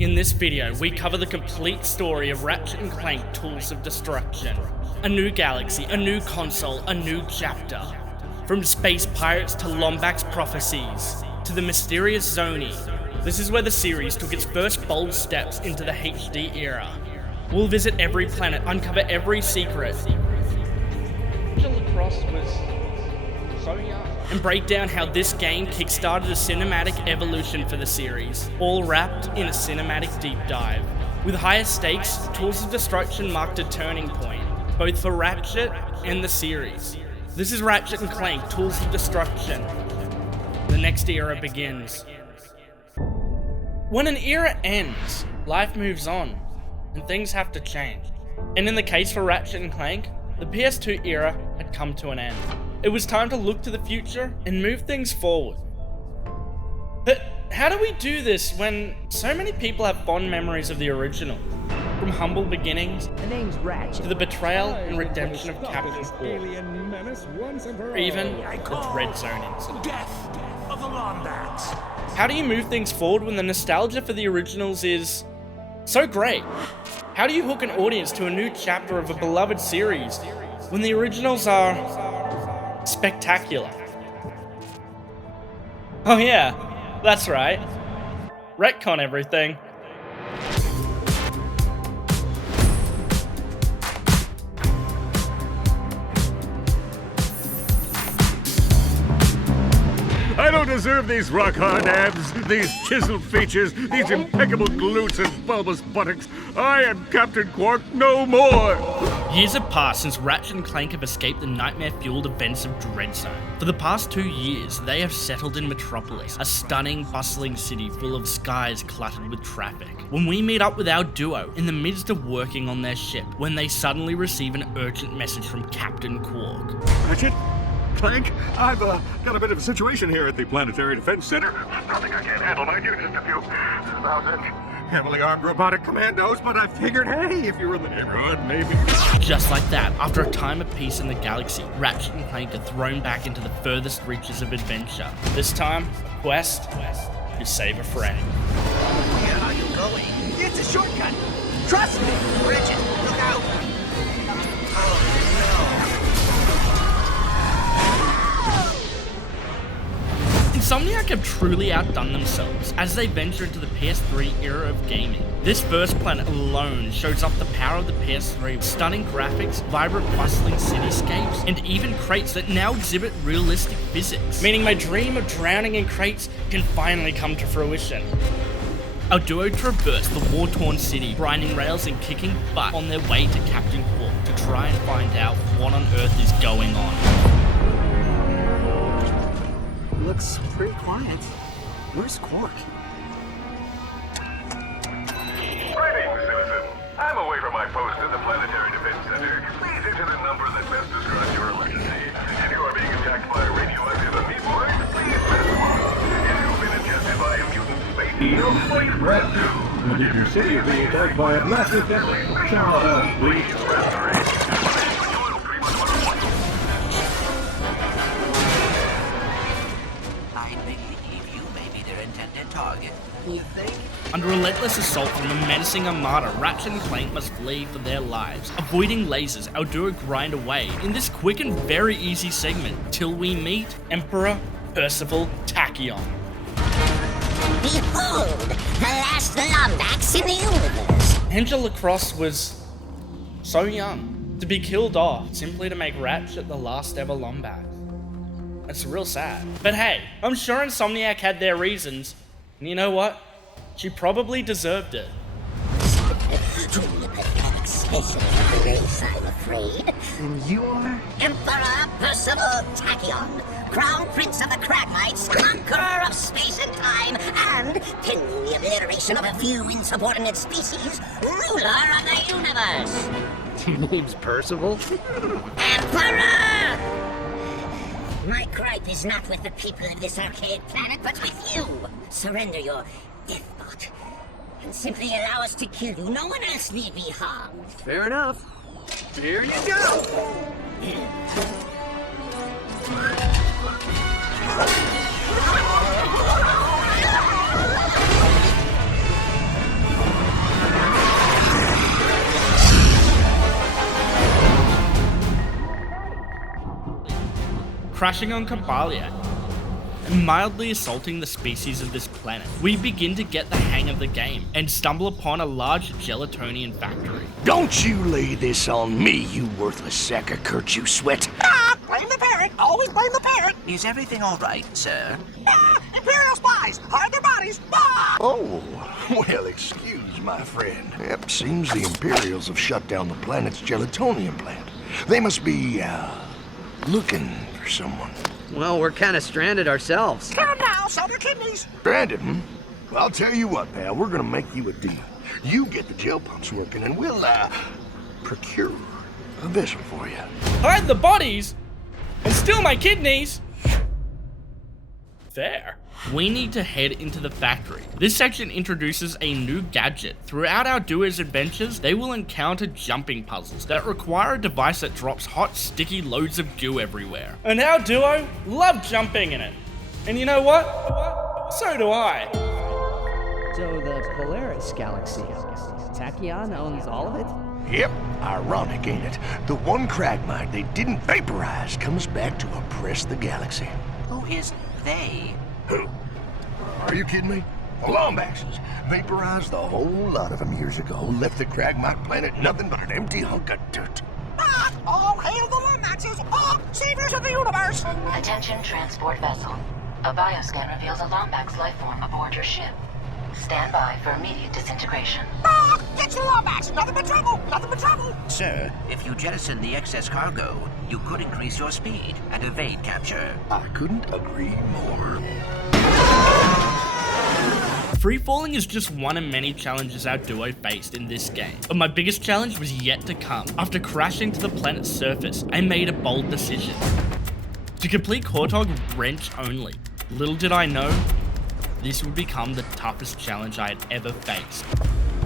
In this video, we cover the complete story of Ratchet & Clank Tools of Destruction. A new galaxy, a new console, a new chapter. From space pirates to Lombax prophecies, to the mysterious Zoni, this is where the series took its first bold steps into the HD era. We'll visit every planet, uncover every secret, and break down how this game kickstarted a cinematic evolution for the series, all wrapped in a cinematic deep dive. With higher stakes, Tools of Destruction marked a turning point, both for Ratchet and the series. This is Ratchet & Clank Tools of Destruction. The next era begins. When an era ends, life moves on, and things have to change. And in the case for Ratchet & Clank, the PS2 era had come to an end. It was time to look to the future and move things forward. But how do we do this when so many people have fond memories of the original? From humble beginnings to the betrayal and redemption of Captain Quark, or even the Dread Zone incident. Death of the Lombax. How do you move things forward when the nostalgia for the originals is so great? How do you hook an audience to a new chapter of a beloved series when the originals are spectacular? Oh yeah, that's right. Retcon everything. I don't deserve these rock-hard abs, these chiseled features, these impeccable glutes and bulbous buttocks. I am Captain Quark no more! Years have passed since Ratchet & Clank have escaped the nightmare-fueled events of Dread Zone. For the past 2 years, they have settled in Metropolis, a stunning, bustling city full of skies cluttered with traffic. When we meet up with our duo in the midst of working on their ship, when they suddenly receive an urgent message from Captain Quark. Ratchet? Clank, I've got a bit of a situation here at the Planetary Defense Center. Nothing I can't handle, mind you, just a few heavily armed robotic commandos, but I figured, hey, if you were in the neighborhood, maybe. Just like that, after a time of peace in the galaxy, Ratchet & Clank are thrown back into the furthest reaches of adventure. This time, a quest to save a friend. Where are you going? It's a shortcut. Trust me, Ratchet. Look out. Insomniac have truly outdone themselves as they venture into the PS3 era of gaming. This first planet alone shows off the power of the PS3 with stunning graphics, vibrant bustling cityscapes, and even crates that now exhibit realistic physics, meaning my dream of drowning in crates can finally come to fruition. Our duo traverse the war-torn city, grinding rails and kicking butt on their way to Captain Quark to try and find out what on earth is going on. Looks pretty quiet. Where's Quark? Greetings, citizen. I'm away from my post at the Planetary Defense Center. Please enter the number that best describes your emergency. If you are being attacked by a radioactive amoeboid, please press 1. If you've been ingested by a mutant space needle, please press 2. And if you see you're being attacked by a massive deadly shower, Please press 3. Target. You think? Under relentless assault from a menacing armada, Ratchet & Clank must flee for their lives. Avoiding lasers, our duo grind away in this quick and very easy segment, till we meet Emperor Percival Tachyon. Behold, the last Lombax in the universe. Angela Cross was so young to be killed off simply to make Ratchet the last ever Lombax. It's real sad. But hey, I'm sure Insomniac had their reasons. And you know what? She probably deserved it. I'm afraid. And you are? Emperor Percival Tachyon, Crown Prince of the Cragmites, Conqueror of space and time, and, pending the obliteration of a few insubordinate species, ruler of the universe. Your name's Percival? Emperor! My gripe is not with the people of this arcade planet, but with you. Surrender your deathbot, and simply allow us to kill you. No one else need be harmed. Fair enough. Here you go! crashing on Kabalia and mildly assaulting the species of this planet. We begin to get the hang of the game and stumble upon a large gelatonian factory. Don't you lay this on me, you worthless sack of Kurt, you sweat. Blame the parrot. Always blame the parrot. Is everything all right, sir? Imperial spies. Hide their bodies. Oh, well, excuse my friend. Yep, seems the Imperials have shut down the planet's gelatonium plant. They must be, looking for someone. Well, we're kind of stranded ourselves. Come now, sell your kidneys. Brandon, Well, I'll tell you what, pal. We're gonna make you a deal. You get the gel pumps working, and we'll, procure a vessel for you. Hide the bodies and steal my kidneys. There. We need to head into the factory. This section introduces a new gadget. Throughout our duo's adventures, they will encounter jumping puzzles that require a device that drops hot, sticky loads of goo everywhere. And our duo love jumping in it. And you know what? So do I. So the Polaris galaxy, Tachyon owns all of it? Yep, ironic, ain't it? The one cragmite they didn't vaporize comes back to oppress the galaxy. Who is they? Who? Are you kidding me? The Lombaxes vaporized the whole lot of them years ago, left the cragmite planet nothing but an empty hunk of dirt. All hail the Lombaxes! Saviors of the universe! Attention transport vessel. A bioscan reveals a Lombax life form aboard your ship. Stand by for immediate disintegration. Get the Lombax! Nothing but trouble! Nothing but trouble! Sir, if you jettison the excess cargo, you could increase your speed and evade capture. I couldn't agree more. Free-falling is just one of many challenges our duo faced in this game, but my biggest challenge was yet to come. After crashing to the planet's surface, I made a bold decision. To complete Kortog wrench only. Little did I know, this would become the toughest challenge I had ever faced.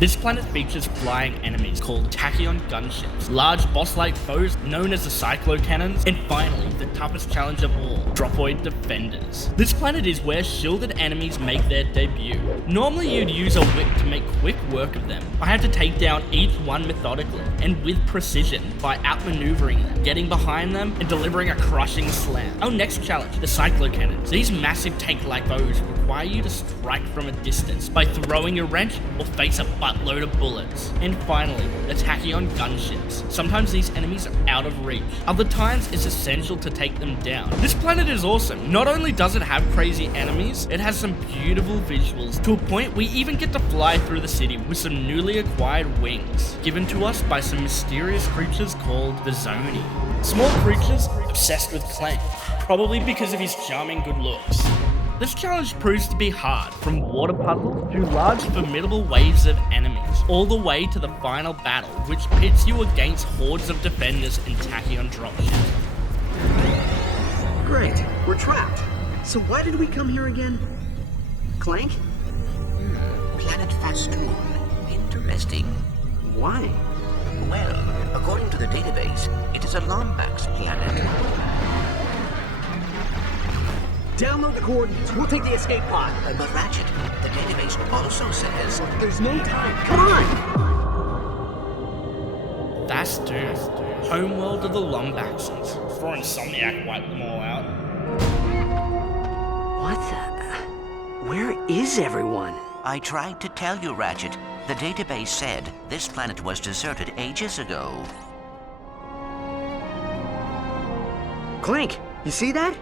This planet features flying enemies called tachyon gunships, large boss-like foes known as the cyclo-cannons, and finally, the toughest challenge of all, dropoid defenders. This planet is where shielded enemies make their debut. Normally you'd use a whip to make quick work of them. I had to take down each one methodically, and with precision, by outmaneuvering them, getting behind them, and delivering a crushing slam. Our next challenge, the cyclo-cannons. These massive tank-like foes require you to strike from a distance by throwing a wrench or face a buttload of bullets. And finally, the tachyon gunships. Sometimes these enemies are out of reach. Other times, it's essential to take them down. This planet is awesome. Not only does it have crazy enemies, it has some beautiful visuals. To a point, we even get to fly through the city with some newly acquired wings, given to us by some mysterious creatures called the Zoni. Small creatures obsessed with Clank, probably because of his charming good looks. This challenge proves to be hard, from water puzzles to large formidable waves of enemies, all the way to the final battle, which pits you against hordes of defenders and tachyon dropships. Great, we're trapped. So why did we come here again? Clank? Planet Fastoon. Interesting. Why? Well, according to the database, it is a Lombax planet. Download the coordinates. We'll take the escape pod. But Ratchet, the database also says... There's no time. Come on! Fastoon, homeworld of the Lombaxes. Before Insomniac wiped them all out. What the... Where is everyone? I tried to tell you, Ratchet. The database said this planet was deserted ages ago. Clank, you see that?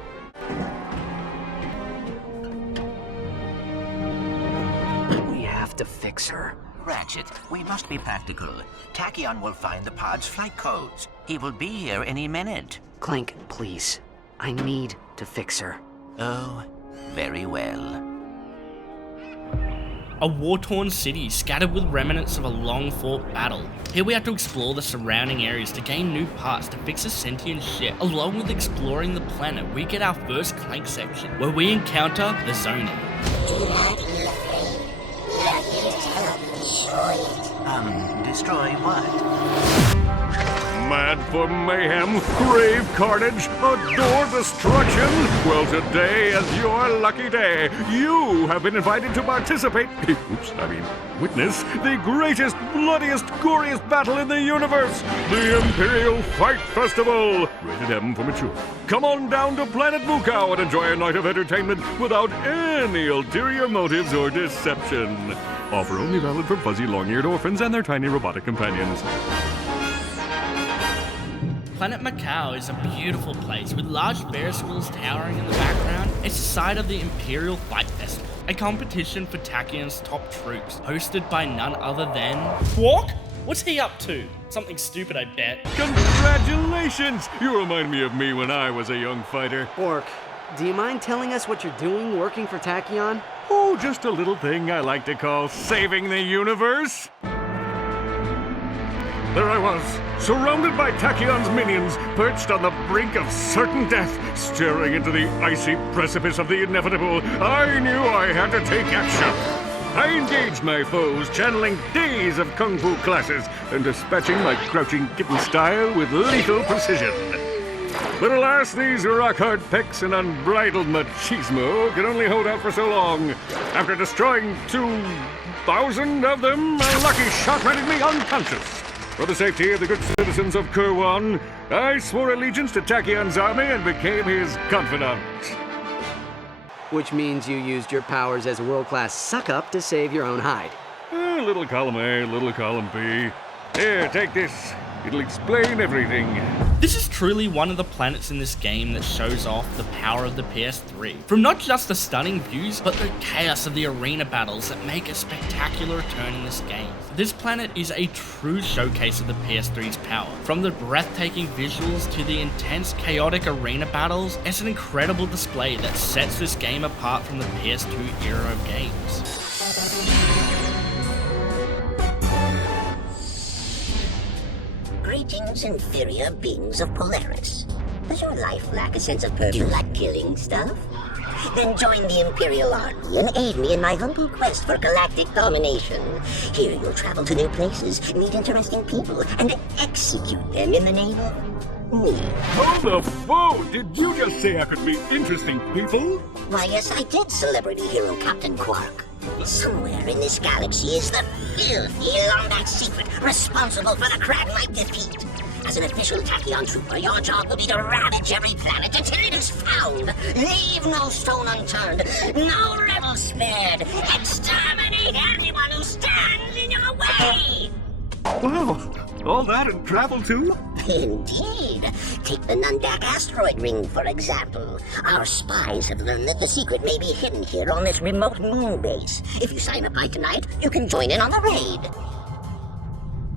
We have to fix her. Ratchet, we must be practical. Tachyon will find the pod's flight codes. He will be here any minute. Clank, please. I need to fix her. Oh, very well. A war-torn city scattered with remnants of a long-fought battle. Here we have to explore the surrounding areas to gain new parts to fix a sentient ship. Along with exploring the planet, we get our first Clank section, where we encounter the Zoni. Destroy what? mad for mayhem, crave carnage, adore destruction? Well, today is your lucky day. You have been invited to participate, witness the greatest, bloodiest, goriest battle in the universe, the Imperial Fight Festival. Rated M for mature. Come on down to Planet Mukau and enjoy a night of entertainment without any ulterior motives or deception. Offer only valid for fuzzy, long-eared orphans and their tiny robotic companions. Planet Macau is a beautiful place with large Ferris wheels towering in the background. It's the site of the Imperial Fight Festival, a competition for Tachion's top troops, hosted by none other than... Quark? What's he up to? Something stupid, I bet. Congratulations! You remind me of me when I was a young fighter. Orc, do you mind telling us what you're doing working for Tachyon? Oh, just a little thing I like to call saving the universe. There I was, surrounded by Tachyon's minions, perched on the brink of certain death, staring into the icy precipice of the inevitable. I knew I had to take action. I engaged my foes, channeling days of kung fu classes and dispatching my crouching kitten style with lethal precision. But alas, these rock-hard pecs and unbridled machismo can only hold out for so long. After destroying 2,000 of them, a lucky shot rendered me unconscious. For the safety of the good citizens of Kurwan, I swore allegiance to Tachyon's army and became his confidant. Which means you used your powers as a world-class suck-up to save your own hide. Little column A, little column B. Here, take this. It'll explain everything. This is truly one of the planets in this game that shows off the power of the PS3. From not just the stunning views, but the chaos of the arena battles that make a spectacular return in this game. This planet is a true showcase of the PS3's power. From the breathtaking visuals to the intense, chaotic arena battles, it's an incredible display that sets this game apart from the PS2 era of games. Greetings, inferior beings of Polaris. Does your life lack a sense of purpose? Do you like killing stuff? Then join the Imperial Army and aid me in my humble quest for galactic domination. Here you'll travel to new places, meet interesting people, and execute them in the name of me. Hold the phone! Did you just say I could meet interesting people? Why, yes, I did, celebrity hero Captain Quark. Somewhere in this galaxy is the filthy Lombax secret responsible for the crab-like defeat. As an official Tachyon trooper, your job will be to ravage every planet until it is found. Leave no stone unturned, no rebel spared. Exterminate anyone who stands in your way! Wow, all that and travel too? Indeed. Take the Nundak asteroid ring, for example. Our spies have learned that the secret may be hidden here on this remote moon base. If you sign up by tonight, you can join in on the raid.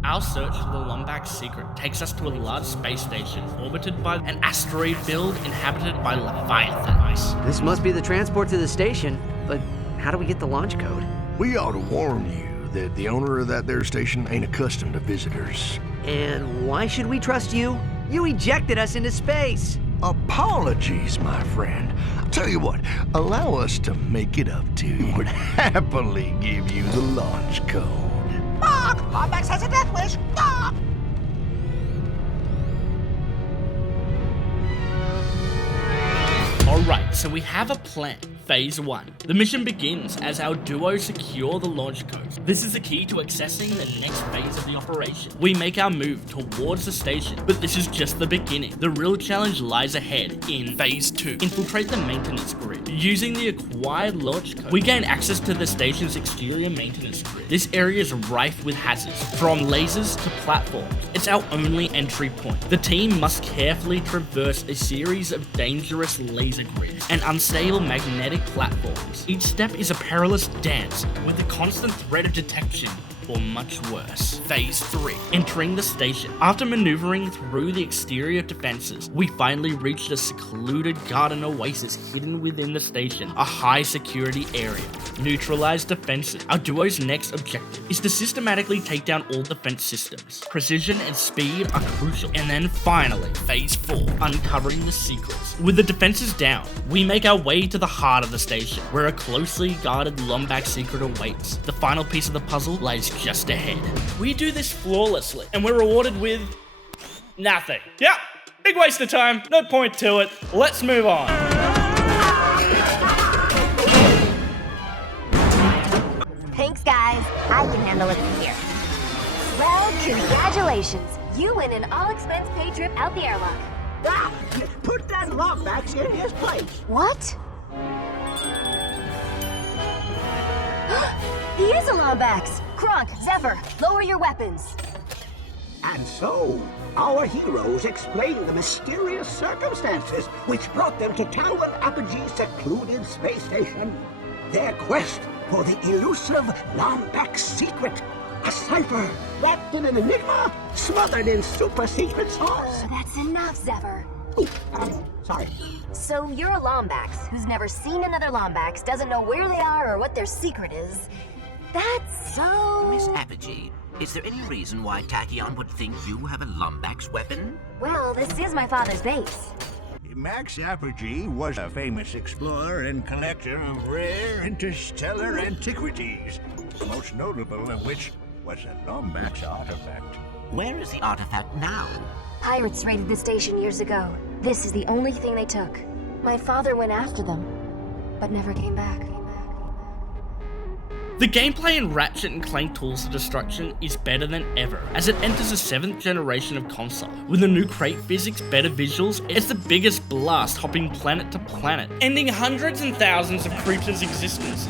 Our search for the Lombax secret takes us to a large space station orbited by an asteroid field inhabited by Leviathan ice. This must be the transport to the station, but how do we get the launch code? We ought to warn you that the owner of that there station ain't accustomed to visitors. And why should we trust you? You ejected us into space! Apologies, my friend. I'll tell you what, allow us to make it up to you. Would happily give you the launch code. Fuck! Lombax has a death wish! Fuck! Alright, so we have a plan. Phase 1. The mission begins as our duo secure the launch codes. This is the key to accessing the next phase of the operation. We make our move towards the station, but this is just the beginning. The real challenge lies ahead in Phase 2. Infiltrate the maintenance grid. Using the acquired launch code, we gain access to the station's exterior maintenance grid. This area is rife with hazards, from lasers to platforms. It's our only entry point. The team must carefully traverse a series of dangerous laser grids and unstable magnetic platforms. Each step is a perilous dance with the constant threat of detection or much worse. Phase 3. Entering the station. After maneuvering through the exterior defenses, we finally reached a secluded garden oasis hidden within the station, a high security area. Neutralize defenses. Our duo's next objective is to systematically take down all defense systems. Precision and speed are crucial. And then finally, Phase 4. Uncovering the secrets. With the defenses down, we make our way to the heart of the station, where a closely guarded Lombax secret awaits. The final piece of the puzzle lies just ahead. We do this flawlessly, and we're rewarded with Nothing. Yep, big waste of time, no point to it. Let's move on. Thanks, guys. I can handle it from here. Well, congratulations. You win an all-expense-paid trip out the airlock. Ah, put that Lombax in his place. What? He is a Lombax. Kronk, Zephyr, lower your weapons. And so, our heroes explain the mysterious circumstances which brought them to Talon Apogee's secluded space station. Their quest for the elusive Lombax secret. A cipher wrapped in an enigma, smothered in super-secret sauce. That's enough, Zephyr. Ooh, sorry. So you're a Lombax who's never seen another Lombax, doesn't know where they are or what their secret is. That's so... Miss Apogee, is there any reason why Tachyon would think you have a Lombax weapon? Well, this is my father's base. Max Apogee was a famous explorer and collector of rare interstellar antiquities, the most notable of which was a Lombax artifact. Where is the artifact now? Pirates raided the station years ago. This is the only thing they took. My father went after them, but never came back. The gameplay in Ratchet & Clank Tools of Destruction is better than ever, as it enters the 7th generation of console. With the new crate physics, better visuals, it's the biggest blast hopping planet to planet, ending hundreds and thousands of creatures' existences.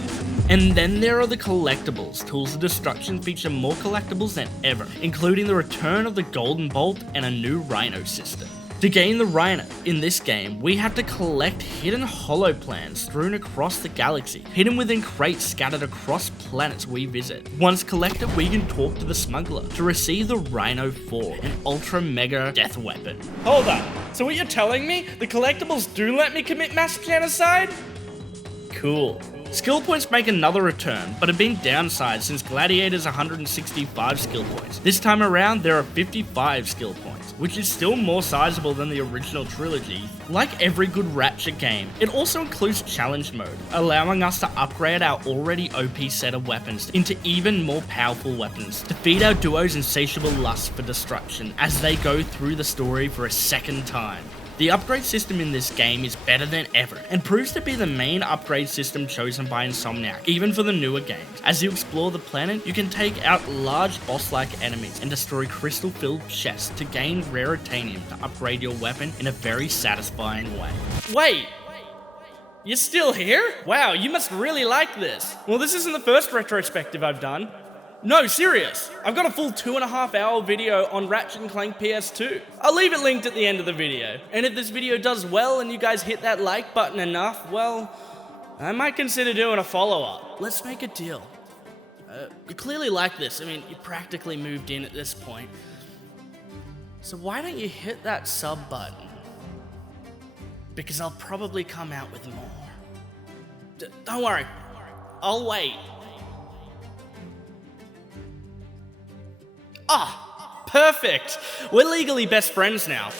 And then there are the collectibles. Tools of Destruction feature more collectibles than ever, including the return of the Golden Bolt and a new Rhino system. To gain the Rhino in this game, we have to collect hidden holo plans strewn across the galaxy, hidden within crates scattered across planets we visit. Once collected, we can talk to the smuggler to receive the Rhino 4, an ultra mega death weapon. Hold up, so what you're telling me, the collectibles do let me commit mass genocide? Cool. Skill points make another return, but have been downsized since Gladiator's 165 skill points. This time around, there are 55 skill points, which is still more sizable than the original trilogy. Like every good Ratchet game, it also includes challenge mode, allowing us to upgrade our already OP set of weapons into even more powerful weapons, to feed our duo's insatiable lust for destruction as they go through the story for a second time. The upgrade system in this game is better than ever, and proves to be the main upgrade system chosen by Insomniac, even for the newer games. As you explore the planet, you can take out large boss-like enemies and destroy crystal-filled chests to gain raritanium to upgrade your weapon in a very satisfying way. Wait! You're still here? Wow, you must really like this. Well, this isn't the first retrospective I've done. No, serious. I've got a full 2.5 hour video on Ratchet & Clank PS2. I'll leave it linked at the end of the video. And if this video does well and you guys hit that like button enough, well, I might consider doing a follow-up. Let's make a deal. You clearly like this. I mean, you practically moved in at this point. So why don't you hit that sub button? Because I'll probably come out with more. Don't worry. I'll wait. Ah, perfect! We're legally best friends now.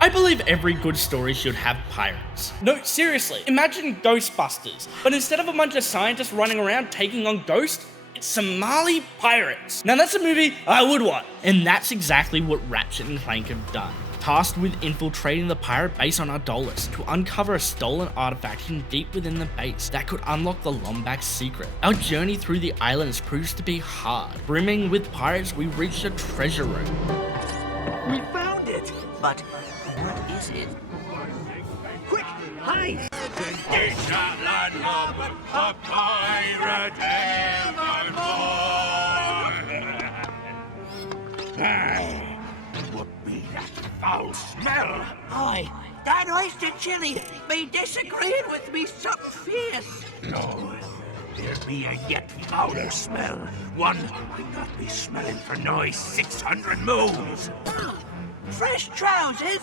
I believe every good story should have pirates. No, seriously, imagine Ghostbusters, but instead of a bunch of scientists running around taking on ghosts, it's Somali pirates. Now that's a movie I would want. And that's exactly what Ratchet & Clank have done. Tasked with infiltrating the pirate base on Adolis to uncover a stolen artifact hidden deep within the base that could unlock the Lombax secret. Our journey through the islands proves to be hard. Brimming with pirates, we reach a treasure room. We found it! But what is it? Quick, hide! It's a land of a pirate evermore. Would be that foul smell. Aye, that oyster chili be disagreeing with me something fierce. No, there be a yet fouler smell. One I'd not be smelling for nigh 600 moons. Fresh trousers?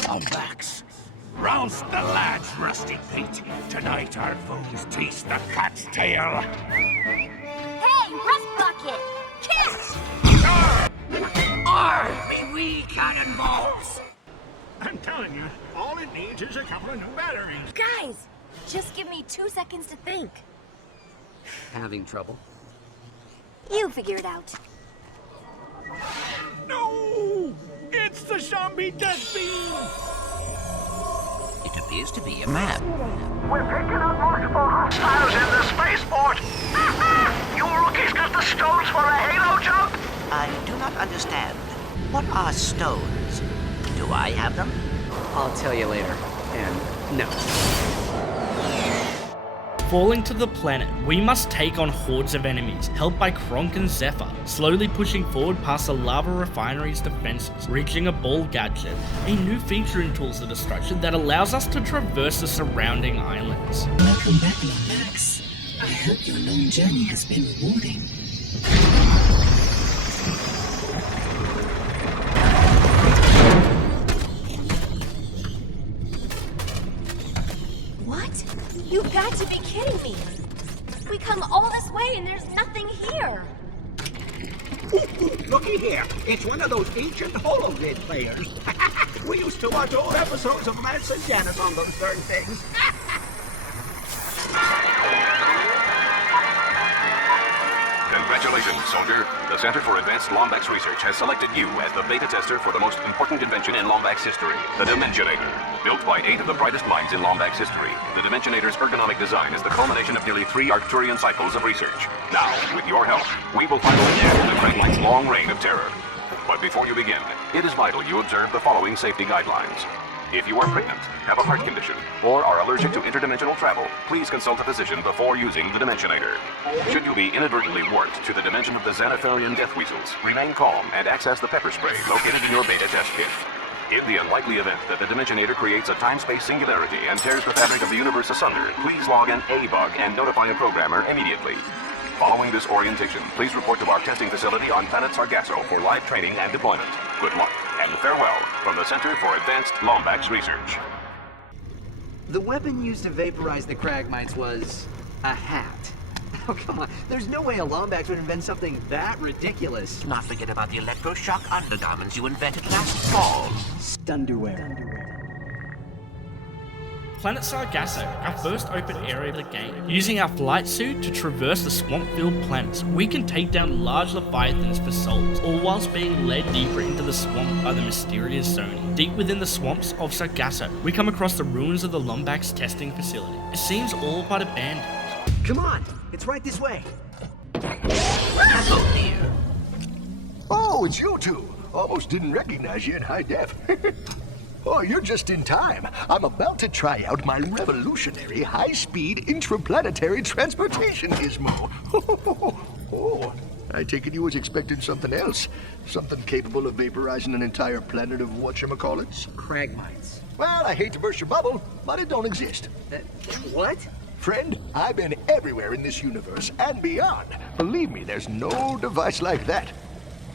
Lombax, rouse the lads, rusty feet. Tonight our foes taste the cat's tail. Hey, Rust Bucket! Kiss! Me wee cannonballs! I'm telling you, all it needs is a couple of new batteries. Guys, just give me 2 seconds to think. Having trouble? You figure it out. the zombie death beam! It appears to be a map. We're picking up multiple hostiles in the spaceport! You rookies got the stones for a halo jump? I do not understand. What are stones? Do I have them? I'll tell you later. And no. Falling to the planet, we must take on hordes of enemies, held by Kronk and Zephyr, slowly pushing forward past the lava refinery's defenses, reaching a ball gadget, a new feature in Tools of Destruction that allows us to traverse the surrounding islands. Welcome back, Lombax. I hope your long journey has been rewarding. What? You've got to be kidding me! We come all this way and there's nothing here! Looky here, it's one of those ancient holovid players. We used to watch old episodes of Lance and Janice on those darn things. Congratulations, soldier. The Center for Advanced Lombax Research has selected you as the beta tester for the most important invention in Lombax history, the Dimensionator. Built by 8 of the brightest minds in Lombax history, the Dimensionator's ergonomic design is the culmination of nearly 3 Arcturian cycles of research. Now, with your help, we will finally end the Craiglight's long reign of terror. But before you begin, it is vital you observe the following safety guidelines. If you are pregnant, have a heart condition, or are allergic to interdimensional travel, please consult a physician before using the Dimensionator. Should you be inadvertently warped to the dimension of the Xanatharian death weasels, remain calm and access the pepper spray located in your beta test kit. In the unlikely event that the Dimensionator creates a time-space singularity and tears the fabric of the universe asunder, please log an A-bug and notify a programmer immediately. Following this orientation, please report to our testing facility on planet Sargasso for live training and deployment. Good luck and farewell from the Center for Advanced Lombax Research. The weapon used to vaporize the Cragmites was a hat. Oh, come on. There's no way a Lombax would invent something that ridiculous. Not forget about the electroshock undergarments you invented last fall. Stunderwear. Planet Sargasso, our first open area of the game. Using our flight suit to traverse the swamp-filled planets, we can take down large leviathans for souls, all whilst being led deeper into the swamp by the mysterious Sony. Deep within the swamps of Sargasso, we come across the ruins of the Lombax testing facility. It seems all but abandoned. Come on, it's right this way. Oh, it's you two. Almost didn't recognize you in high def. Oh, you're just in time. I'm about to try out my revolutionary high-speed intraplanetary transportation gizmo. Oh, I take it you was expecting something else. Something capable of vaporizing an entire planet of whatchamacallits? Cragmites. Well, I hate to burst your bubble, but it don't exist. What? Friend, I've been everywhere in this universe and beyond. Believe me, there's no device like that.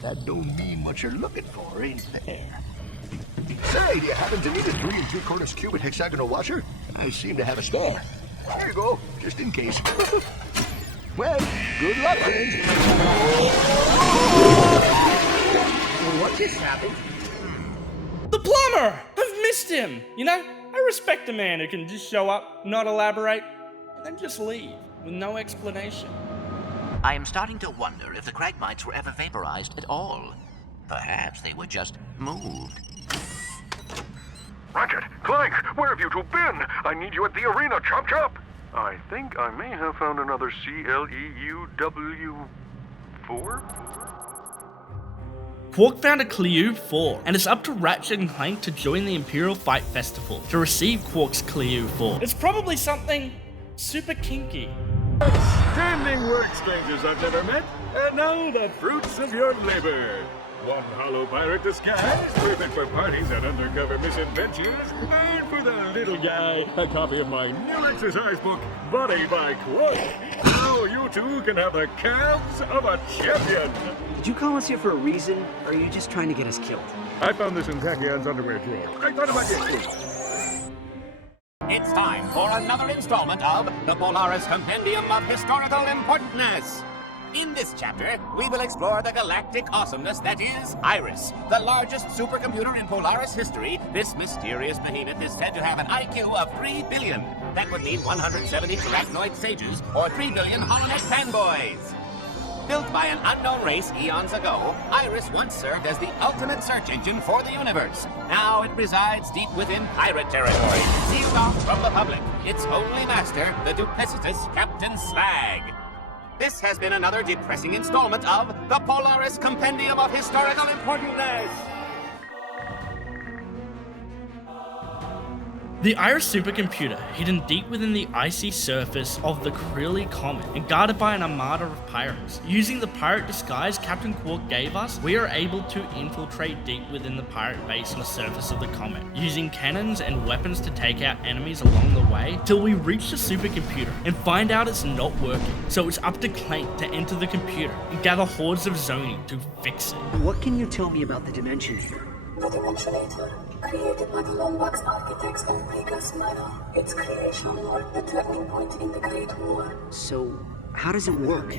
That don't mean what you're looking for, ain't there? Say, do you happen to need a 3 3/4 cubic hexagonal washer? I seem to have a spare. Here you go, just in case. Well, good luck, friends. What just happened? The plumber! I've missed him! You know, I respect a man who can just show up, not elaborate, and then just leave with no explanation. I am starting to wonder if the Cragmites were ever vaporized at all. Perhaps they were just moved. Ratchet, Clank, where have you two been? I need you at the arena, chop chop! I think I may have found another CLEUW4? Quark found a Cliu 4, and it's up to Ratchet and Clank to join the Imperial Fight Festival to receive Quark's Cliu 4. It's probably something super kinky. Standing work, strangers I've never met, and now the fruits of your labor. One hollow pirate disguise, perfect for parties and undercover misadventures, and for the little guy, a copy of my new exercise book, Body by Quark. Now you two can have the calves of a champion. Did you call us here for a reason, or are you just trying to get us killed? I found this in Tachion's underwear drawer. I thought it might be exclusive. It's time for another installment of the Polaris Compendium of Historical Importance. In this chapter, we will explore the galactic awesomeness that is Iris. The largest supercomputer in Polaris history, this mysterious behemoth is said to have an IQ of 3 billion. That would mean 170 arachnoid sages or 3 billion holonet fanboys. Built by an unknown race eons ago, Iris once served as the ultimate search engine for the universe. Now it resides deep within pirate territory, sealed off from the public. Its only master, the duplicitous Captain Slag. This has been another depressing installment of the Polaris Compendium of Historical Importance. The Iris supercomputer, hidden deep within the icy surface of the Crilly Comet and guarded by an armada of pirates. Using the pirate disguise Captain Quark gave us, we are able to infiltrate deep within the pirate base on the surface of the comet, using cannons and weapons to take out enemies along the way, till we reach the supercomputer and find out it's not working. So it's up to Clank to enter the computer and gather hordes of Zoni to fix it. What can you tell me about the Dimensionator? The Dimensionator, created by the Lombax architects and Vegas Minor. Its creation marked the turning point in the Great War. So, how does it work?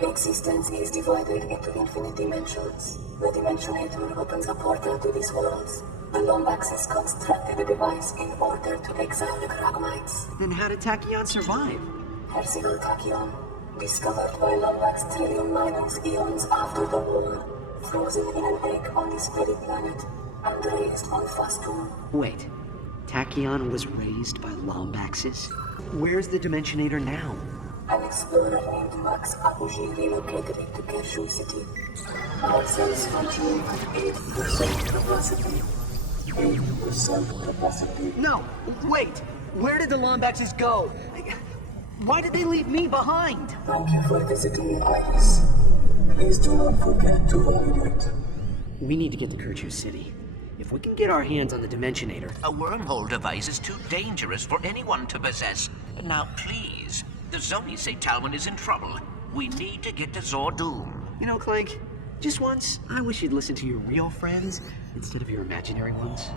Existence is divided into infinite dimensions. The Dimensionator opens a portal to these worlds. The Lombaxes constructed a device in order to exile the Kragmites. Then how did Tachyon survive? Percival Tachyon, discovered by Lombax trillium miners eons after the war. Frozen in an egg on this very planet, and raised on Fastoon. Wait, Tachyon was raised by Lombaxes? Where's the Dimensionator now? An explorer named Max Apogee relocated it to Keshu City. Our cells functioning at 8% capacity. 8% capacity. No, wait! Where did the Lombaxes go? Why did they leave me behind? Thank you for visiting Iris. Please do not forget to validate. We need to get to Keshu City. If we can get our hands on the Dimensionator... A wormhole device is too dangerous for anyone to possess. Now, please, the Zoni say Talwyn is in trouble. We need to get to Zordoom. You know, Clank, just once, I wish you'd listen to your real friends instead of your imaginary ones.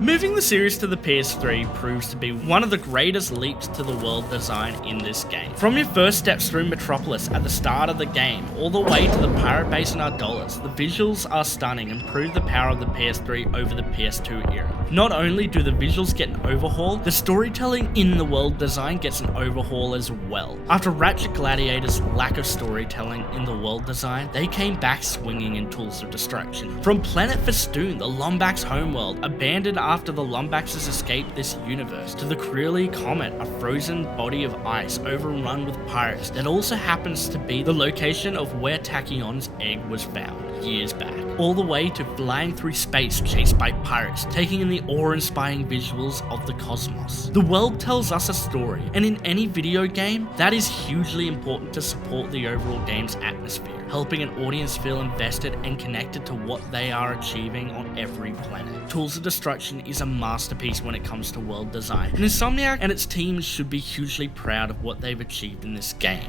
Moving the series to the PS3 proves to be one of the greatest leaps to the world design in this game. From your first steps through Metropolis at the start of the game, all the way to the pirate base in Ardolis, the visuals are stunning and prove the power of the PS3 over the PS2 era. Not only do the visuals get an overhaul, the storytelling in the world design gets an overhaul as well. After Ratchet Gladiator's lack of storytelling in the world design, they came back swinging in Tools of Destruction. From Planet Fastoon, the Lombax homeworld, abandoned after the Lombaxes escaped this universe, to the Crilly Comet, a frozen body of ice overrun with pirates that also happens to be the location of where Tachyon's egg was found years back, all the way to flying through space chased by pirates, taking in the awe-inspiring visuals of the cosmos. The world tells us a story, and in any video game, that is hugely important to support the overall game's atmosphere, helping an audience feel invested and connected to what they are achieving on every planet. Tools of Destruction is a masterpiece when it comes to world design, and Insomniac and its team should be hugely proud of what they've achieved in this game.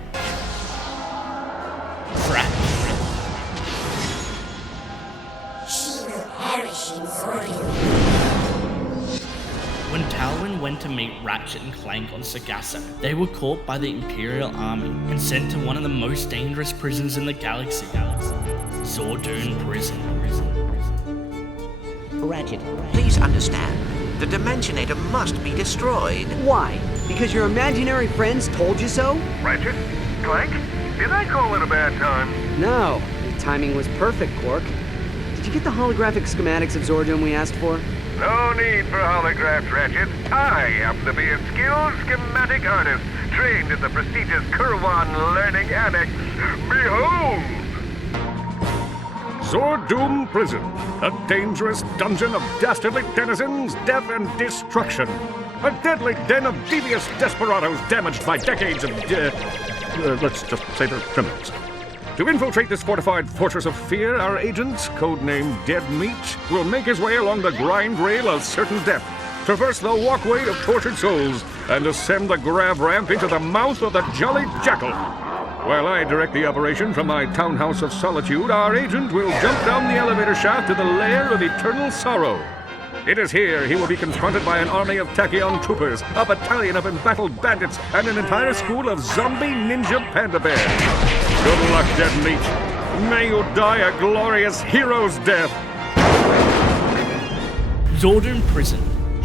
When Talwyn went to meet Ratchet and Clank on Sargasso, they were caught by the Imperial Army and sent to one of the most dangerous prisons in the galaxy, Zordoom Prison. Ratchet, please understand. The Dimensionator must be destroyed. Why? Because your imaginary friends told you so? Ratchet? Clank? Did I call it a bad time? No, your timing was perfect, Quark. Did you get the holographic schematics of Zordoom we asked for? No need for holographs, Ratchet. I happen to be a skilled schematic artist, trained at the prestigious Kurwan Learning Annex. Behold! Zordoom Prison, a dangerous dungeon of dastardly denizens, death and destruction. A deadly den of devious desperados damaged by decades of, let's just say they're criminals. To infiltrate this fortified fortress of fear, our agent, codenamed Dead Meat, will make his way along the grind rail of certain death, traverse the walkway of tortured souls, and ascend the grab ramp into the mouth of the Jolly Jackal. While I direct the operation from my townhouse of solitude, our agent will jump down the elevator shaft to the lair of eternal sorrow. It is here he will be confronted by an army of Tachyon troopers, a battalion of embattled bandits, and an entire school of zombie ninja panda bears. Good luck, Dead Meat. May you die a glorious hero's death. Zordoom Prison,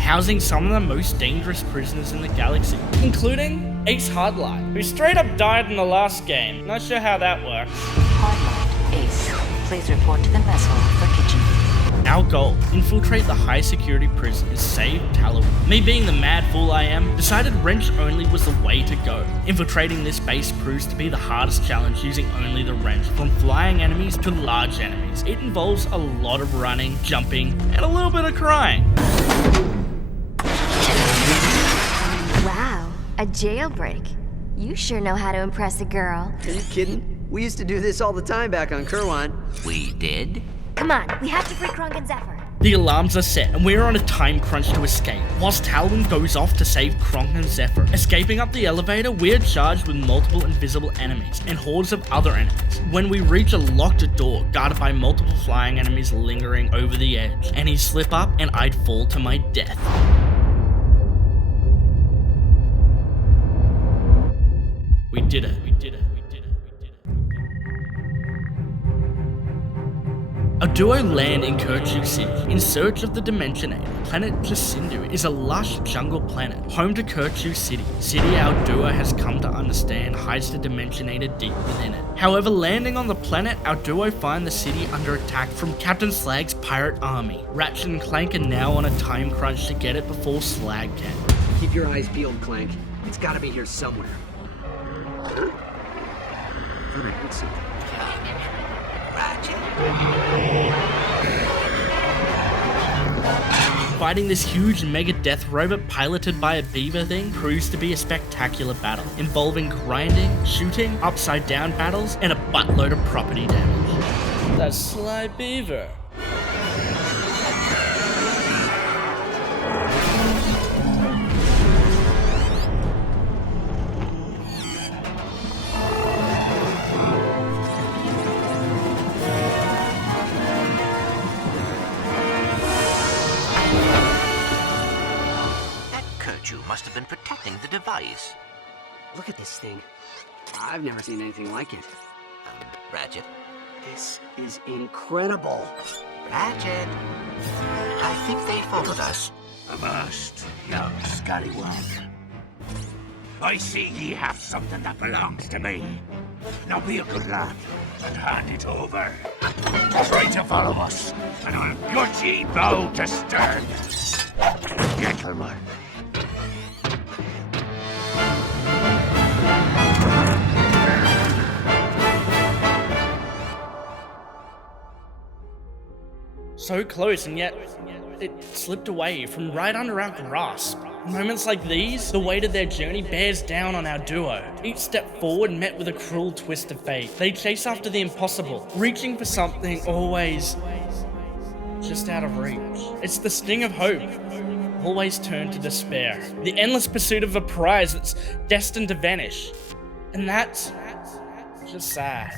housing some of the most dangerous prisoners in the galaxy, including Ace Hardlight, who straight up died in the last game. Not sure how that works. Hardlight, Ace, please report to the mess hall for kitchen. Our goal, infiltrate the high security prison and save Talon. Me being the mad fool I am, decided wrench only was the way to go. Infiltrating this base proves to be the hardest challenge using only the wrench, from flying enemies to large enemies. It involves a lot of running, jumping, and a little bit of crying. Wow, a jailbreak. You sure know how to impress a girl. Are you kidding? We used to do this all the time back on Kerwan. We did? Come on, we have to free Kronk and Zephyr. The alarms are set and we're on a time crunch to escape, whilst Talwyn goes off to save Kronk and Zephyr. Escaping up the elevator, we're charged with multiple invisible enemies and hordes of other enemies. When we reach a locked door guarded by multiple flying enemies lingering over the edge, and he'd slip up and I'd fall to my death. We did it. Our duo land in Kerchu City in search of the Dimensionator. Planet Jacindu is a lush jungle planet, home to Kerchu City. City our duo has come to understand hides the Dimensionator deep within it. However, landing on the planet, our duo find the city under attack from Captain Slag's pirate army. Ratchet and Clank are now on a time crunch to get it before Slag can. Keep your eyes peeled, Clank. It's gotta be here somewhere. Fighting this huge mega death robot piloted by a beaver thing proves to be a spectacular battle, involving grinding, shooting, upside down battles, and a buttload of property damage. That sly beaver. Must have been protecting the device. Look at this thing. I've never seen anything like it. Ratchet. This is incredible. Ratchet. I think they followed us. Avast, young scallywag. I see ye have something that belongs to me. Now be a good lad and hand it over. Try to follow us, and I'll gut ye bow to stern. Gentlemen. So close, and yet it slipped away from right under our grasp. In moments like these, the weight of their journey bears down on our duo. Each step forward met with a cruel twist of fate. They chase after the impossible, reaching for something always just out of reach. It's the sting of hope, always turned to despair. The endless pursuit of a prize that's destined to vanish. And that's just sad.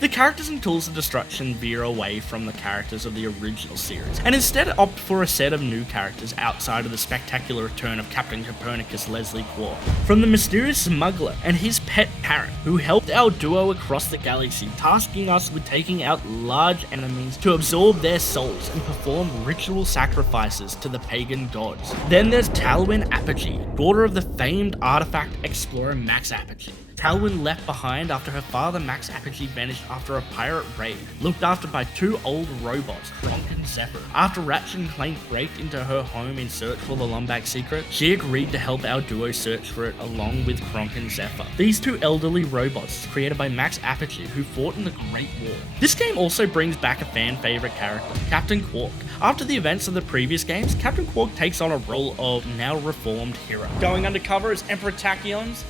The characters and tools of destruction veer away from the characters of the original series, and instead opt for a set of new characters outside of the spectacular return of Captain Copernicus Leslie Quark. From the mysterious smuggler and his pet parrot, who helped our duo across the galaxy, tasking us with taking out large enemies to absorb their souls and perform ritual sacrifices to the pagan gods. Then there's Talwyn Apogee, daughter of the famed artifact explorer Max Apogee. Talwyn left behind after her father Max Apogee vanished after a pirate raid, looked after by two old robots, Kronk and Zephyr. After Ratchet and Clank braked into her home in search for the Lombax secret, she agreed to help our duo search for it along with Kronk and Zephyr. These two elderly robots, created by Max Apogee, who fought in the Great War. This game also brings back a fan favourite character, Captain Quark. After the events of the previous games, Captain Quark takes on a role of now reformed hero, going undercover as Emperor Tachyon's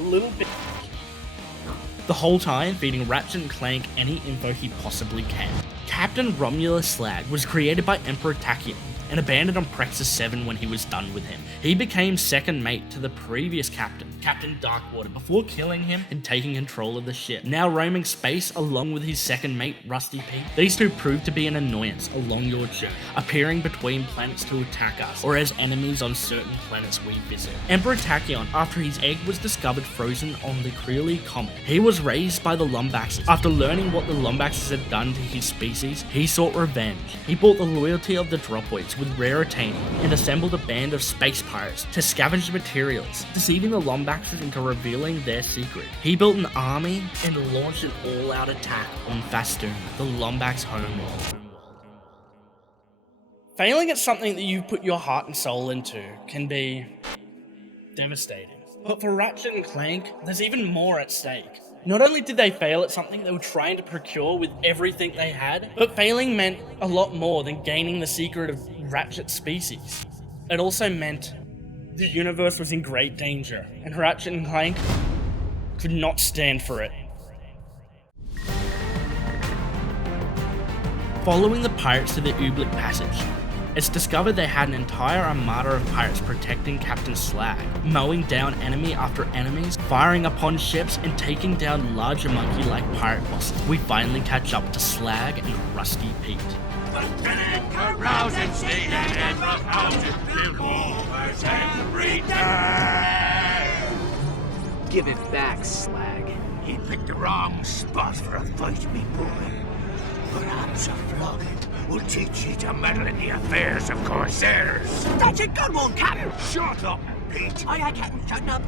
little bit. The whole time feeding Ratchet and Clank any info he possibly can. Captain Romulus Slag was created by Emperor Tachyon and abandoned on Prexus 7 when he was done with him. He became second mate to the previous captain, Captain Darkwater, before killing him and taking control of the ship. Now roaming space along with his second mate, Rusty Pete, these two proved to be an annoyance along your journey, appearing between planets to attack us, or as enemies on certain planets we visit. Emperor Tachyon, after his egg was discovered frozen on the Creely Comet, he was raised by the Lombaxes. After learning what the Lombaxes had done to his species, he sought revenge. He bought the loyalty of the Dropoids with rare attaining and assembled a band of space pirates to scavenge materials, deceiving the Lombaxes into revealing their secret. He built an army and launched an all-out attack on Fastoon, the Lombax homeworld. Failing at something that you've put your heart and soul into can be devastating. But for Ratchet and Clank, there's even more at stake. Not only did they fail at something they were trying to procure with everything they had, but failing meant a lot more than gaining the secret of Ratchet's species. It also meant the universe was in great danger, and Ratchet and Clank could not stand for it. Following the pirates to the Ooblik Passage, it's discovered they had an entire armada of pirates protecting Captain Slag, mowing down enemy after enemies, firing upon ships, and taking down larger monkey-like pirate bosses. We finally catch up to Slag and Rusty Pete. Lieutenant carousing, state and roughhousing, revolvers and return! Give it back, Slag. You picked the wrong spot for a fight, me boy. Perhaps a flogging will teach you to meddle in the affairs of corsairs. That's a good one, Captain. Shut up, Pete. Aye, Captain, shut up.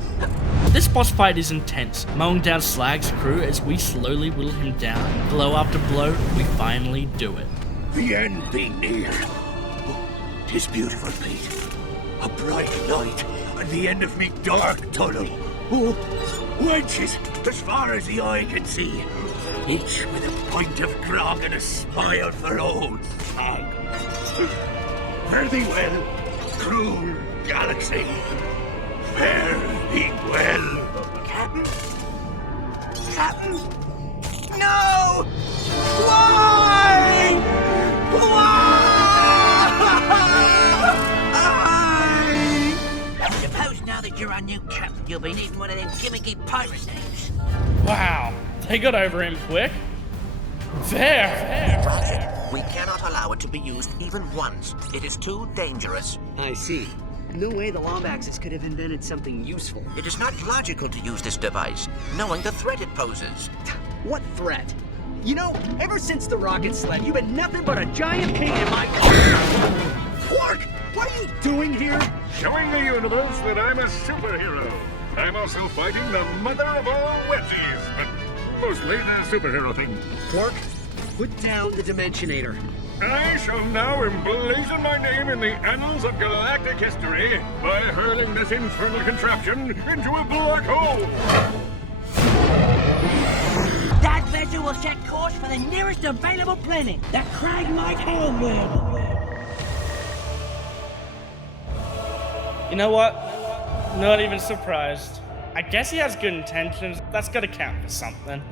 This boss fight is intense, mowing down Slag's crew as we slowly whittle him down. Blow after blow, we finally do it. The end be near. Oh, 'tis beautiful, Pete. A bright night and the end of me dark tunnel. Oh, wenches as far as the eye can see, each with a pint of grog and a smile for old Fag. Fare thee well, cruel galaxy. Fare thee well. Captain? Captain? No! Why? I suppose now that you're our new captain, you'll be needing one of them gimmicky pirate names. Wow, they got over him quick. Fair. Ratchet, we cannot allow it to be used even once. It is too dangerous. I see. No way the Lombaxes could have invented something useful. It is not logical to use this device, knowing the threat it poses. What threat? You know, ever since the rocket sled, you've been nothing but a giant pain in my... Quark! What are you doing here? Showing the universe that I'm a superhero. I'm also fighting the mother of all wetzies, but mostly the superhero thing. Quark, put down the Dimensionator. I shall now emblazon my name in the annals of galactic history by hurling this infernal contraption into a black hole. That vessel will set course for the nearest available planet, the Cragmite homeworld. You know what? Not even surprised. I guess he has good intentions. That's gotta count for something.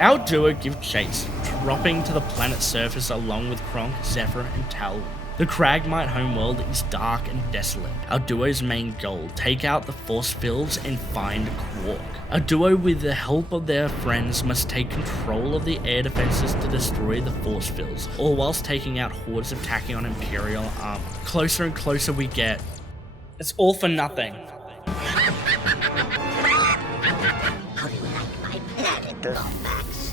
Our duo give chase, dropping to the planet's surface along with Kronk, Zephyr, and Talwyn. The Cragmite homeworld is dark and desolate. Our duo's main goal, take out the force fields and find Quark. Our duo, with the help of their friends, must take control of the air defenses to destroy the force fields, all whilst taking out hordes of Tachyon Imperial armor. Closer and closer we get. It's all for nothing. How do you like my planet, Lombax?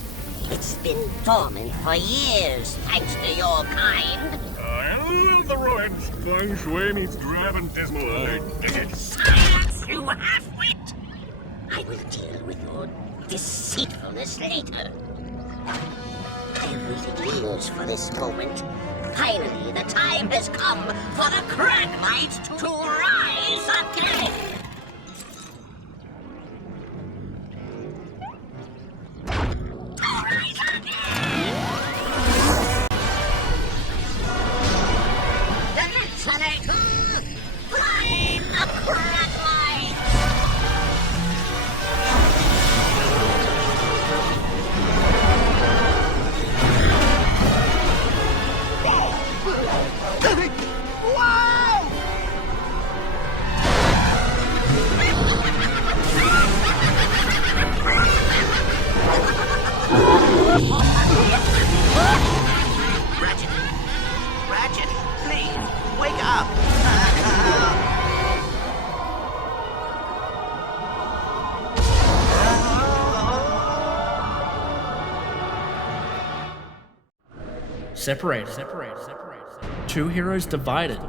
It's been dormant for years, thanks to your kind. I love the roads. Feng Shui meets drab and dismal. I dig it. Silence, you half-wit! I will deal with your deceitfulness later. I've waited years for this moment. Finally, the time has come for the Cragmite to rise again! The Retronator! Prime the Cragmite! separated. Two heroes divided,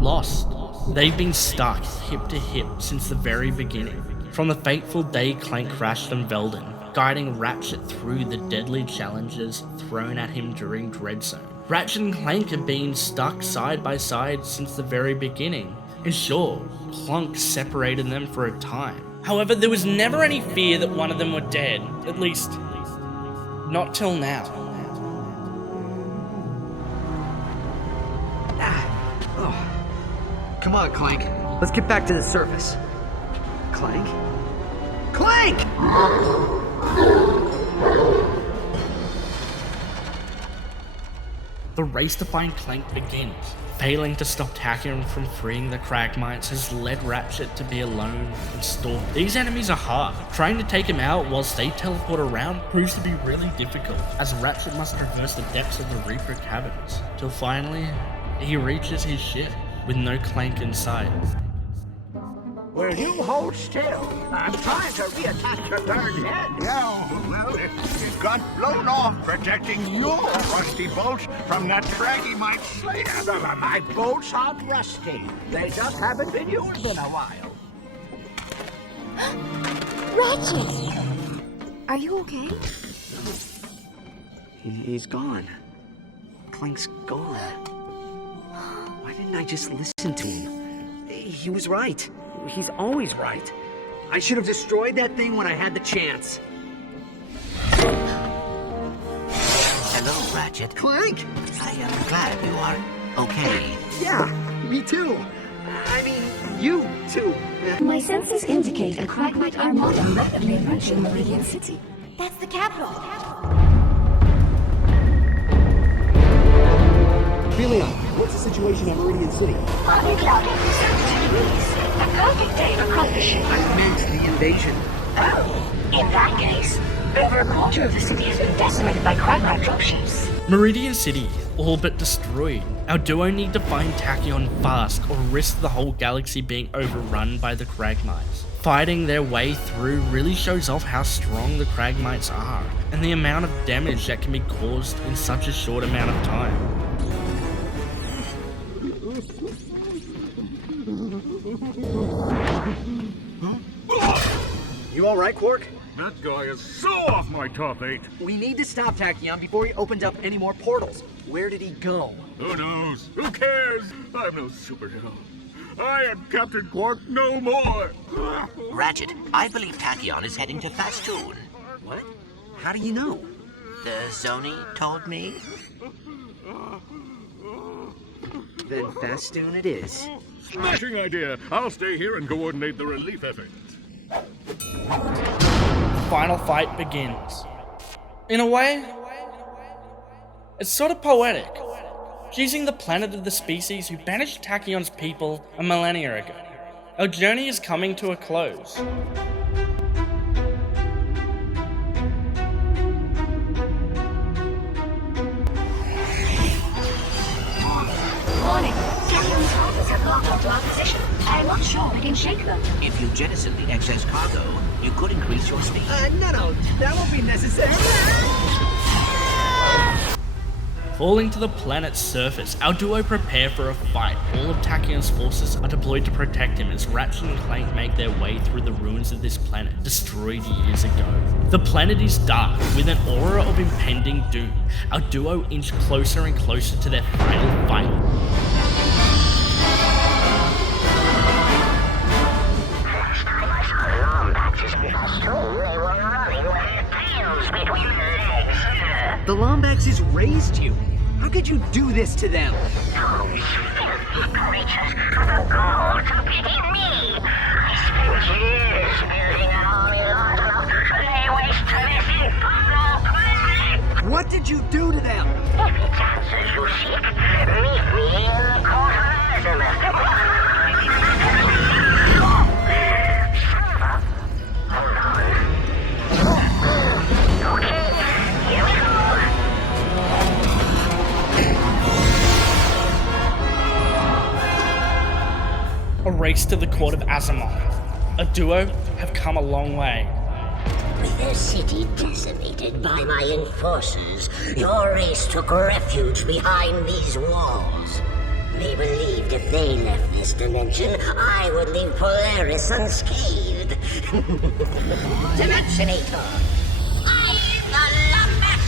lost. They've been stuck hip to hip since the very beginning. From the fateful day Clank crashed on Velden, guiding Ratchet through the deadly challenges thrown at him during Dreadzone. Ratchet and Clank have been stuck side by side since the very beginning, and sure, Clank separated them for a time. However, there was never any fear that one of them were dead, at least, not till now. Come on, Clank. Let's get back to the surface. Clank? Clank! The race to find Clank begins. Failing to stop Tachyon from freeing the Cragmites has led Ratchet to be alone and stalked. These enemies are hard. Trying to take him out whilst they teleport around proves to be really difficult, as Ratchet must traverse the depths of the Reaper caverns, till finally, he reaches his ship, with no Clank in sight. Will you hold still? I'm trying to reattach your third head. Yeah, well, it got blown off protecting your rusty bolts from that Cragmite Slayer. My bolts aren't rusty. They just haven't been used in a while. Ratchet! Are you okay? He's gone. Clank's gone. Why didn't I just listen to him? He was right. He's always right. I should have destroyed that thing when I had the chance. Hello, Ratchet. Clank! I am glad you are okay. Yeah, me too. I mean, you too. My senses indicate a Cragmite armada rapidly approaching Meridian City. That's the capital. Helion, what's the situation at Meridian City? Partly cloudy, 70 degrees. A perfect day for accomplishing. I meant the invasion. Oh, in that case, over a quarter of the city has been decimated by Cragmite dropships. Meridian City, all but destroyed. Our duo need to find Tachyon fast or risk the whole galaxy being overrun by the Cragmites. Fighting their way through really shows off how strong the Cragmites are, and the amount of damage that can be caused in such a short amount of time. You alright, Quark? That guy is so off my top 8. We need to stop Tachyon before he opens up any more portals. Where did he go? Who knows? Who cares? I'm no superhero. I am Captain Quark no more. Ratchet, I believe Tachyon is heading to Fastoon. What? How do you know? The Zoni told me. Then Fastoon it is. Smashing idea. I'll stay here and coordinate the relief effort. The final fight begins. In a way, it's sort of poetic. Choosing the planet of the species who banished Tachyon's people a millennia ago. Our journey is coming to a close. Warning, Tachyon's hoppers have locked onto our position. I'm not sure we can shake them. If you jettison the excess cargo, you could increase your speed. No, that won't be necessary. Falling to the planet's surface, our duo prepare for a fight. All of Tachyon's forces are deployed to protect him as Ratchet and Clank make their way through the ruins of this planet, destroyed years ago. The planet is dark, with an aura of impending doom. Our duo inch closer and closer to their final fight. The Lombaxes raised you. How could you do this to them? Those filthy creatures have a goal to pity me. I spent years building an army large enough to lay waste to this infernal planet. What did you do to them? If it's answers you seek, meet me in the courtroom. Hold on. Okay, here we go. A race to the court of Asimov. A duo have come a long way. We With their city decimated by my enforcers, your race took refuge behind these walls. They believed if they left this dimension, I would leave Polaris unscathed. Dimensionator! I'm the Lombax!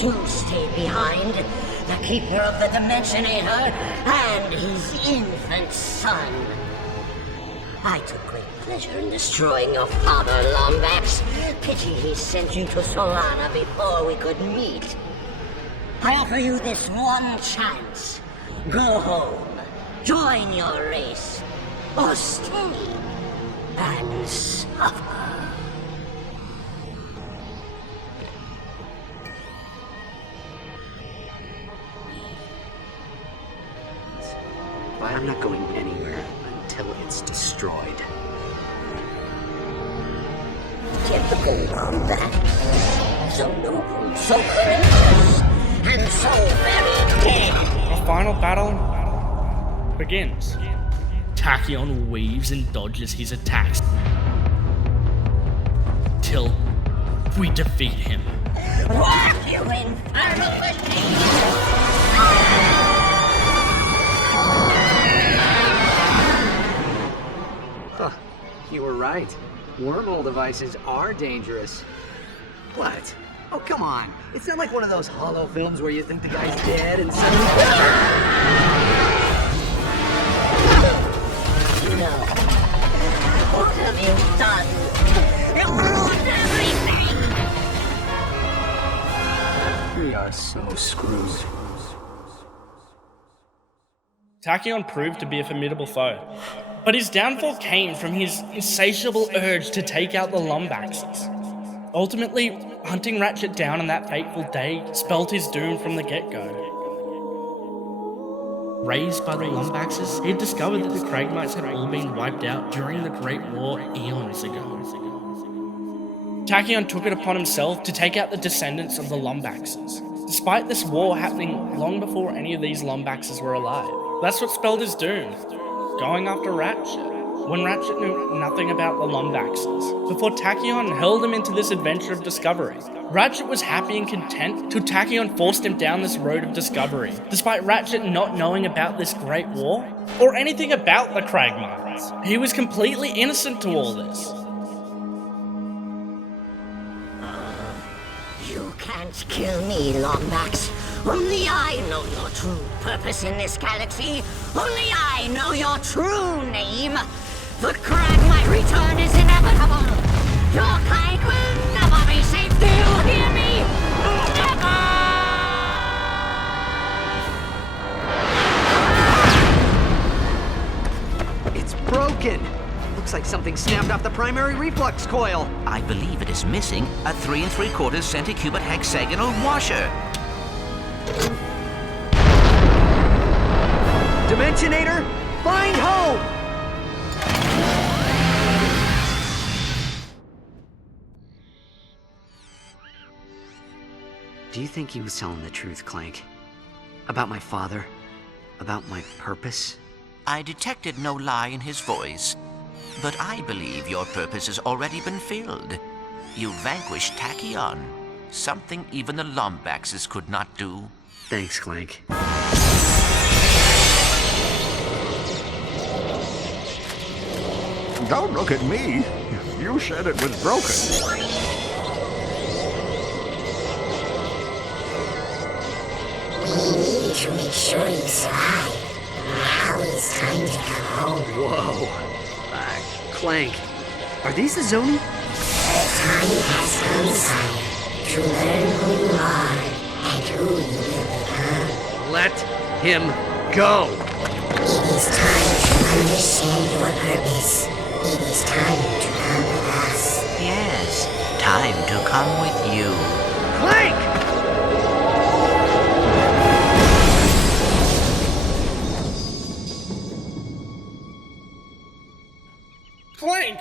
Two stayed behind, the keeper of the Dimensionator and his infant son. I took great pleasure in destroying your father, Lombax. Pity he sent you to Solana before we could meet. I offer you this one chance. Go home, join your race, or stay and suffer. I'm not going anywhere until it's destroyed. Typical Lombax. So noble, so courageous, and so very dead. A final battle begins. Tachyon weaves and dodges his attacks till we defeat him. What, you infernal machine! You were right. Wormhole devices are dangerous. What? Oh, come on. It's not like one of those hollow films where you think the guy's dead and suddenly... No. What have you done? You ruined everything! We are so screwed. Tachyon proved to be a formidable foe, but his downfall came from his insatiable urge to take out the Lombaxes. Ultimately, hunting Ratchet down on that fateful day spelled his doom from the get-go. Raised by the Lombaxes, he had discovered that the Kragmites had all been wiped out during the Great War eons ago. Tachyon took it upon himself to take out the descendants of the Lombaxes, despite this war happening long before any of these Lombaxes were alive. That's what spelled his doom, going after Ratchet, when Ratchet knew nothing about the Lombaxes. Before Tachyon hurled him into this adventure of discovery, Ratchet was happy and content till Tachyon forced him down this road of discovery, despite Ratchet not knowing about this great war, or anything about the Kragmites. He was completely innocent to all this. You can't kill me, Lombax. Only I know your true purpose in this galaxy. Only I know your true name. The Kragmite return is inevitable. Your kind will never be safe. Do you hear me? Never! It's broken. Looks like something snapped off the primary reflux coil. I believe it is missing a 3 3/4 centicubit hexagonal washer. Dimensionator, find home! Do you think he was telling the truth, Clank? About my father? About my purpose? I detected no lie in his voice, but I believe your purpose has already been filled. You vanquished Tachyon, something even the Lombaxes could not do. Thanks, Clank. Don't look at me. You said it was broken. We need to make sure you survive. Now it's time to come home. Whoa. Clank, are these the Zoni? The time has come, sire, to learn who you are and who you will become. Let him go. It is time to understand your purpose. It is time to come with us. Yes, time to come with you. Clank! Clank!